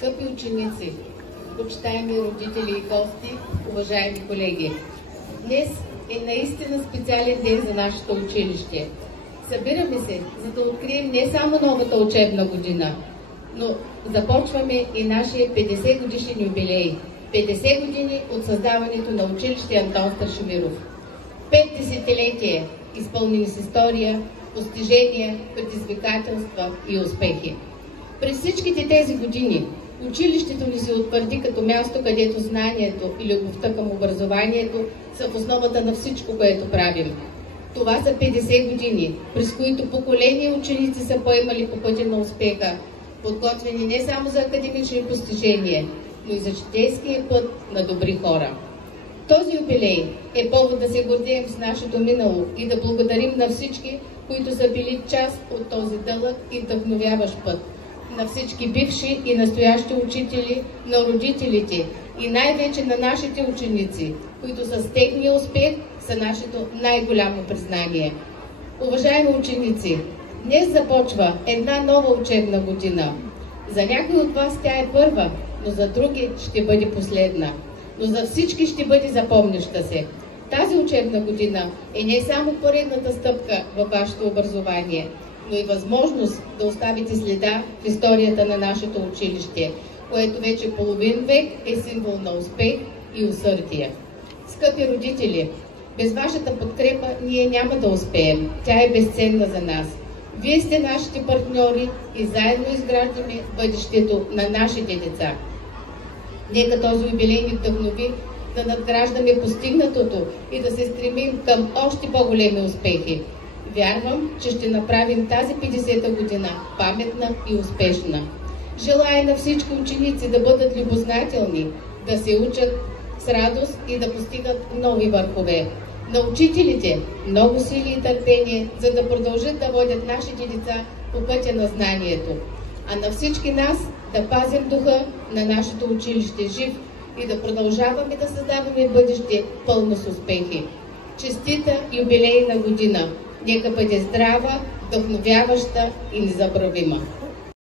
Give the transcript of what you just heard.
Скъпи ученици, почитаеми родители и гости, уважаеми колеги! Днес е наистина специален ден за нашето училище. Събираме се, за да открием не само новата учебна година, но започваме и нашия 50 годишен юбилей. 50 години от създаването на училище Антон Страшимиров. 5 десетилетия, изпълнени с история, постижения, предизвикателства и успехи. През всичките тези години училището ни се утвърди като място, където знанието и любовта към образованието са в основата на всичко, което правим. Това са 50 години, през които поколения ученици са поемали по пътя на успеха, подготвени не само за академични постижения, но и за житейския път на добри хора. Този юбилей е повод да се гордеем с нашето минало и да благодарим на всички, които са били част от този дълъг и вдъхновяващ път. На всички бивши и настоящи учители, на родителите и най-вече на нашите ученици, които с техния успех са нашето най-голямо признание. Уважаеми ученици, днес започва една нова учебна година. За някои от вас тя е първа, но за други ще бъде последна. Но за всички ще бъде запомняща се. Тази учебна година е не само поредната стъпка във вашето образование, но и възможност да оставите следа в историята на нашето училище, което вече половин век е символ на успех и усърдие. Скъпи родители, без вашата подкрепа ние няма да успеем. Тя е безценна за нас. Вие сте нашите партньори и заедно изграждаме бъдещето на нашите деца. Нека този юбилей ни вдъхнови да надграждаме постигнатото и да се стремим към още по-големи успехи. Вярвам, че ще направим тази 50-та година паметна и успешна. Желая на всички ученици да бъдат любознателни, да се учат с радост и да постигат нови върхове. На учителите много сили и търпение, за да продължат да водят нашите деца по пътя на знанието. А на всички нас да пазим духа на нашето училище жив и да продължаваме да създаваме бъдеще пълно с успехи. Честита юбилейна година! Нека бъде здрава, вдъхновяваща и незабравима!